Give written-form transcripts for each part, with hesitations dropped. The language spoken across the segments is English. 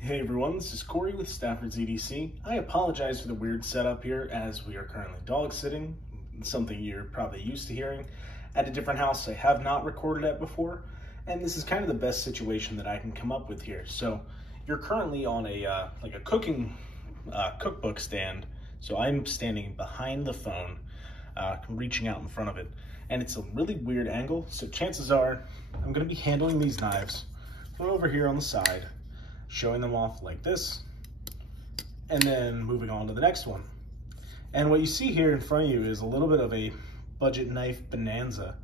Hey everyone, this is Corey with Stafford's EDC. I apologize for the weird setup here as we are currently dog sitting, something you're probably used to hearing at a different house I have not recorded at before, and this is kind of the best situation that I can come up with here. So you're currently on a like a cooking cookbook stand, so I'm standing behind the phone, reaching out in front of it, and it's a really weird angle, so chances are I'm going to be handling these knives from over here on the side, showing them off like this, and then moving on to the next one. And what you see here in front of you is a little bit of a budget knife bonanza,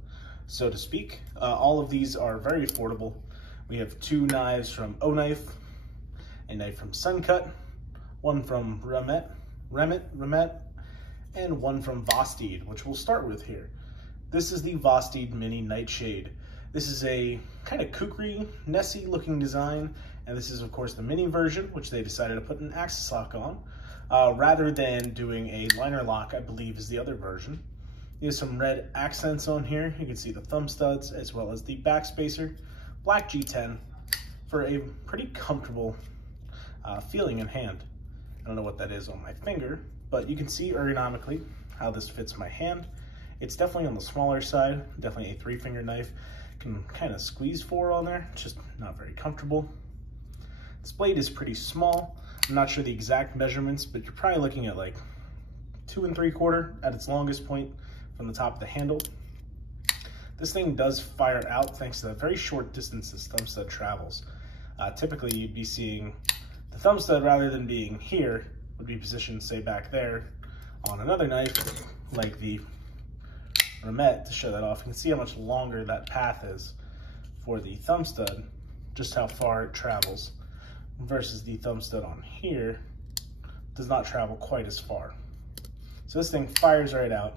so to speak. All of these are very affordable. We have two knives from O Knife, a knife from Suncut, one from Remet, and one from Vostede, which we'll start with here. This is the Vostede Mini Nightshade. This is a kind of kukri, Nessie looking design, and this is of course the mini version, which they decided to put an axis lock on, rather than doing a liner lock, I believe is the other version. There's some red accents on here. You can see the thumb studs as well as the back spacer, black G10 for a pretty comfortable feeling in hand. I don't know what that is on my finger, but you can see ergonomically how this fits my hand. It's definitely on the smaller side, definitely a 3-finger knife. Can kind of squeeze 4 on there, just not very comfortable. This blade is pretty small. I'm not sure the exact measurements, but you're probably looking at like 2 3/4 at its longest point from the top of the handle. This thing does fire out thanks to the very short distance this thumb stud travels. Typically you'd be seeing the thumb stud, rather than being here, would be positioned say back there on another knife like the Remet. To show that off, you can see how much longer that path is for the thumb stud, just how far it travels, versus the thumb stud on here does not travel quite as far. So this thing fires right out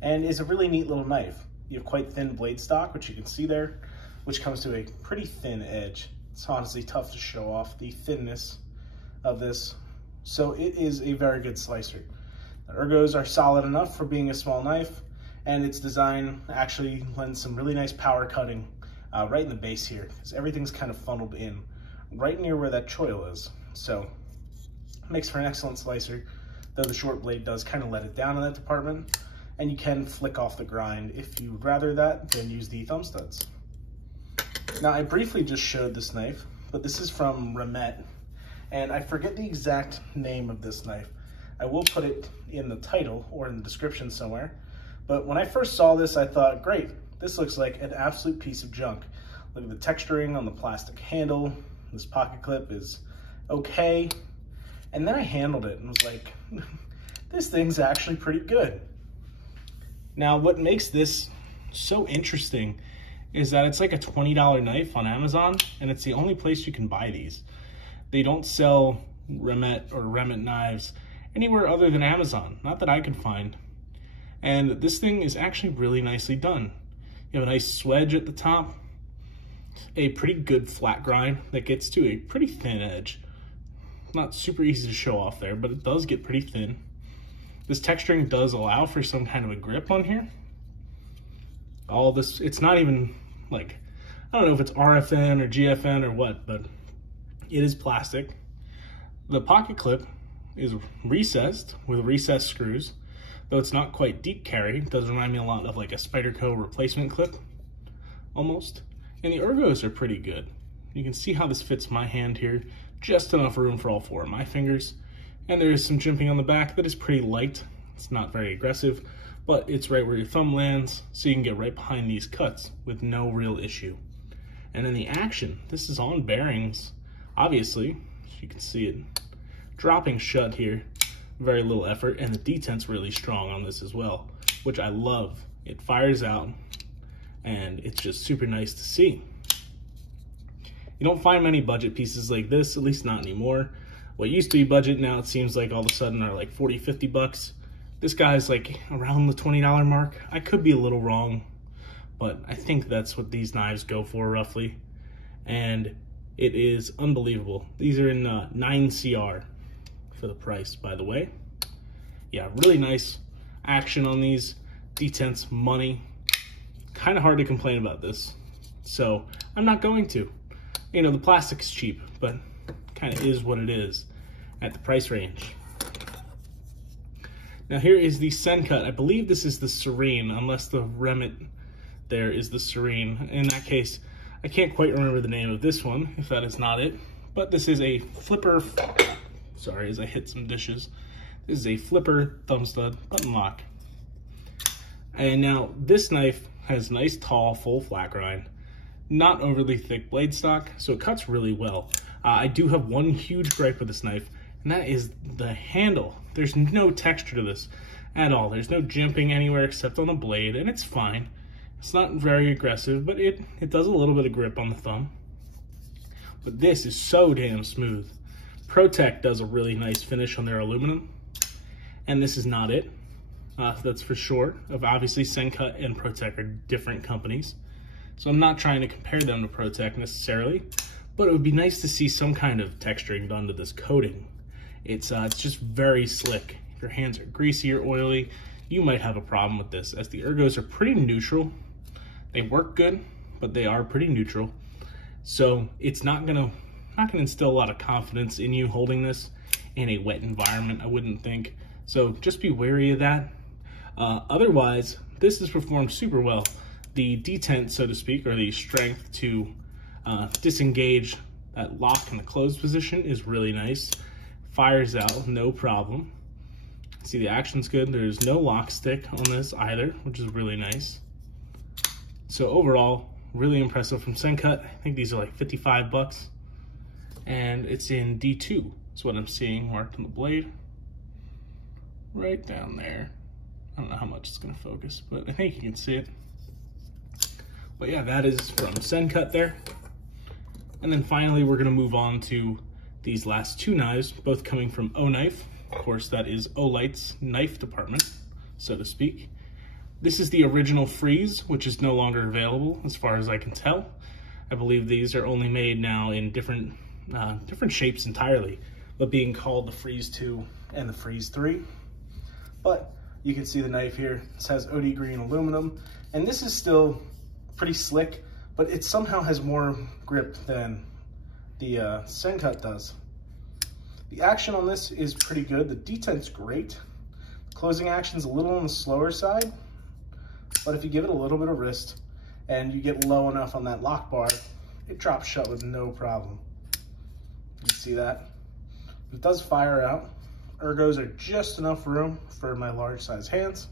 and is a really neat little knife. You have quite thin blade stock, which you can see there, which comes to a pretty thin edge. It's honestly tough to show off the thinness of this. So it is a very good slicer. The ergos are solid enough for being a small knife, and its design actually lends some really nice power cutting right in the base here, because everything's kind of funneled in right near where that choil is. So it makes for an excellent slicer, though the short blade does kind of let it down in that department, and you can flick off the grind if you'd rather that than use the thumb studs. Now I briefly just showed this knife, but this is from Remet, and I forget the exact name of this knife. I will put it in the title or in the description somewhere. But when I first saw this, I thought, great, this looks like an absolute piece of junk. Look at the texturing on the plastic handle. This pocket clip is okay. And then I handled it and was like, this thing's actually pretty good. Now, what makes this so interesting is that it's like a $20 knife on Amazon, and it's the only place you can buy these. They don't sell Remet or Remet knives anywhere other than Amazon, not that I can find. And this thing is actually really nicely done. You have a nice swedge at the top, a pretty good flat grind that gets to a pretty thin edge. Not super easy to show off there, but it does get pretty thin. This texturing does allow for some kind of a grip on here. All this, it's not even like, I don't know if it's RFN or GFN or what, but it is plastic. The pocket clip is recessed with recessed screws. Though it's not quite deep carry, it does remind me a lot of like a Spyderco replacement clip, almost. And the ergos are pretty good. You can see how this fits my hand here, just enough room for all 4 of my fingers. And there is some jimping on the back that is pretty light. It's not very aggressive, but it's right where your thumb lands, so you can get right behind these cuts with no real issue. And then the action, this is on bearings, obviously, as you can see it dropping shut here. Very little effort, and the detent's really strong on this as well, which I love. It fires out, and it's just super nice to see. You don't find many budget pieces like this, at least not anymore. What used to be budget, now it seems like all of a sudden are like 40, 50 bucks. This guy's like around the $20 mark. I could be a little wrong, but I think that's what these knives go for roughly. And it is unbelievable. These are in 9CR. For the price, by the way. Yeah, really nice action on these. Detents, money. Kind of hard to complain about this. So I'm not going to. You know, the plastic's cheap, but kind of is what it is at the price range. Now here is the Sencut. I believe this is the Serene, unless the Remit there is the Serene. In that case, I can't quite remember the name of this one, if that is not it. But this is a flipper, sorry, as I hit some dishes. This is a flipper thumb stud button lock. And now this knife has nice, tall, full flat grind, not overly thick blade stock, so it cuts really well. I do have one huge gripe with this knife, and that is the handle. There's no texture to this at all. There's no jimping anywhere except on the blade, and it's fine. It's not very aggressive, but it does a little bit of grip on the thumb. But this is so damn smooth. ProTech does a really nice finish on their aluminum, and this is not it. That's for sure. Obviously, Sencut and ProTech are different companies, so I'm not trying to compare them to ProTech necessarily, but it would be nice to see some kind of texturing done to this coating. It's just very slick. If your hands are greasy or oily, you might have a problem with this, as the ergos are pretty neutral. They work good, but they are pretty neutral. So it's not gonna instill a lot of confidence in you holding this in a wet environment, I wouldn't think. So just be wary of that. Otherwise, this has performed super well. The detent, so to speak, or the strength to disengage that lock in the closed position is really nice. Fires out, no problem. See, the action's good. There's no lock stick on this either, which is really nice. So overall, really impressive from Sencut. I think these are like 55 bucks. And it's in D2. That's what I'm seeing marked on the blade. Right down there. I don't know how much it's gonna focus, but I think you can see it. But yeah, that is from Sencut there. And then finally, we're gonna move on to these last two knives, both coming from O-Knife. Of course, that is Olight's knife department, so to speak. This is the original Freeze, which is no longer available as far as I can tell. I believe these are only made now in different shapes entirely, but being called the Freeze 2 and the Freeze 3. But you can see the knife here. It has OD green aluminum, and this is still pretty slick, but it somehow has more grip than the Sencut does. The action on this is pretty good. The detent's great. Closing action's a little on the slower side, but if you give it a little bit of wrist and you get low enough on that lock bar, it drops shut with no problem. You see that? It does fire out. Ergos are just enough room for my large size hands.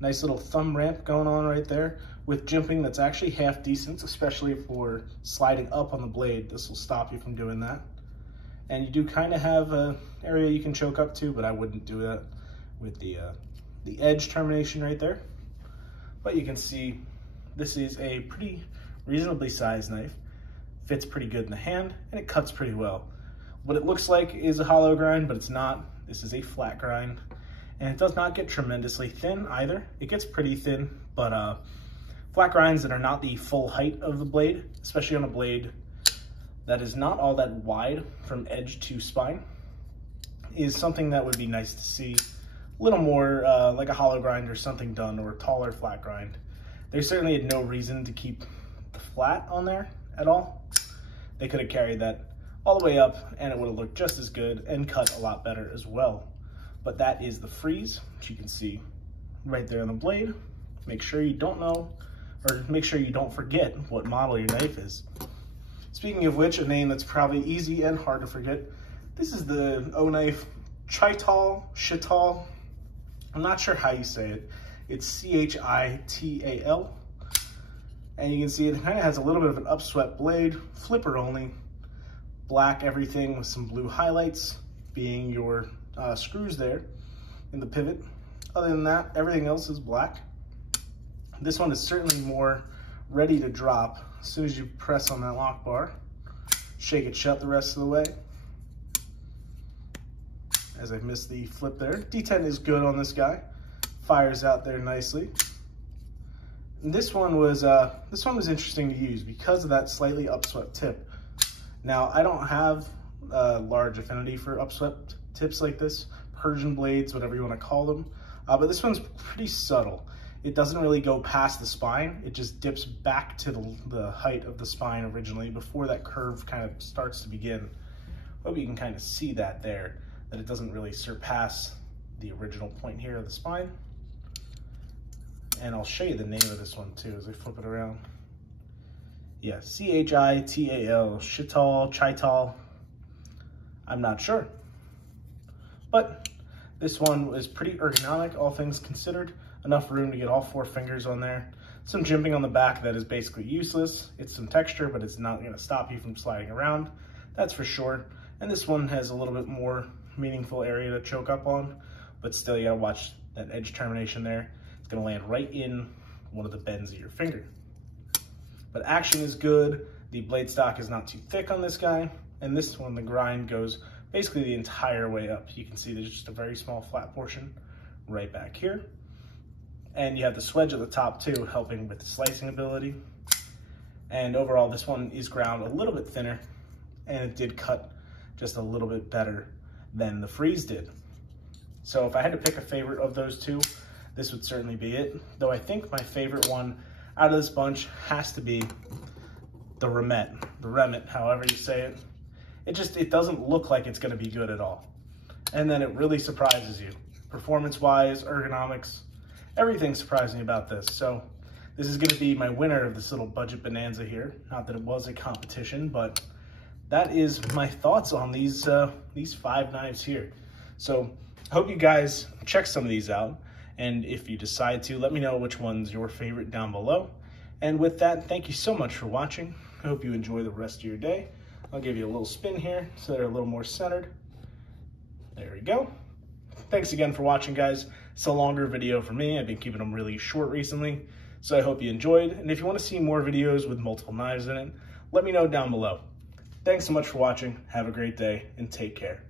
Nice little thumb ramp going on right there with jimping that's actually half decent, especially for sliding up on the blade. This will stop you from doing that. And you do kind of have an area you can choke up to, but I wouldn't do that with the edge termination right there. But you can see this is a pretty reasonably sized knife. Fits pretty good in the hand, and it cuts pretty well. What it looks like is a hollow grind, but it's not. This is a flat grind, and it does not get tremendously thin either. It gets pretty thin, but flat grinds that are not the full height of the blade, especially on a blade that is not all that wide from edge to spine, is something that would be nice to see a little more like a hollow grind or something done, or a taller flat grind. They certainly had no reason to keep the flat on there at all. They could have carried that all the way up and it would have looked just as good and cut a lot better as well. But that is the Freeze, which you can see right there on the blade. Make sure you don't know, or make sure you don't forget what model your knife is. Speaking of which, a name that's probably easy and hard to forget, this is the O-Knife Chital. I'm not sure how you say it. It's C-H-I-T-A-L. And you can see it kind of has a little bit of an upswept blade, flipper only, black everything with some blue highlights being your screws there in the pivot. Other than that, everything else is black. This one is certainly more ready to drop as soon as you press on that lock bar. Shake it shut the rest of the way. As I missed the flip there. D10 is good on this guy. Fires out there nicely. And this one was interesting to use because of that slightly upswept tip. Now, I don't have a large affinity for upswept tips like this, Persian blades, whatever you want to call them, but this one's pretty subtle. It doesn't really go past the spine. It just dips back to the height of the spine originally before that curve kind of starts to begin. Hope you can kind of see that there, that it doesn't really surpass the original point here of the spine. And I'll show you the name of this one too as I flip it around. Yeah, Chital, Chital. I'm not sure. But this one was pretty ergonomic, all things considered. Enough room to get all 4 fingers on there. Some jimping on the back that is basically useless. It's some texture, but it's not going to stop you from sliding around. That's for sure. And this one has a little bit more meaningful area to choke up on, but still you gotta watch that edge termination there. It's gonna land right in one of the bends of your finger. But action is good. The blade stock is not too thick on this guy. And this one, the grind goes basically the entire way up. You can see there's just a very small flat portion right back here. And you have the swedge at the top too, helping with the slicing ability. And overall, this one is ground a little bit thinner, and it did cut just a little bit better than the Freeze did. So if I had to pick a favorite of those two, this would certainly be it. Though I think my favorite one out of this bunch has to be the Remet, however you say it. It doesn't look like it's gonna be good at all. And then it really surprises you. Performance-wise, ergonomics, everything surprised me about this. So this is gonna be my winner of this little budget bonanza here. Not that it was a competition, but that is my thoughts on these 5 knives here. So I hope you guys check some of these out. And if you decide to, let me know which one's your favorite down below. And with that, thank you so much for watching. I hope you enjoy the rest of your day. I'll give you a little spin here so they're a little more centered. There we go. Thanks again for watching, guys. It's a longer video for me. I've been keeping them really short recently. So I hope you enjoyed. And if you want to see more videos with multiple knives in it, let me know down below. Thanks so much for watching. Have a great day and take care.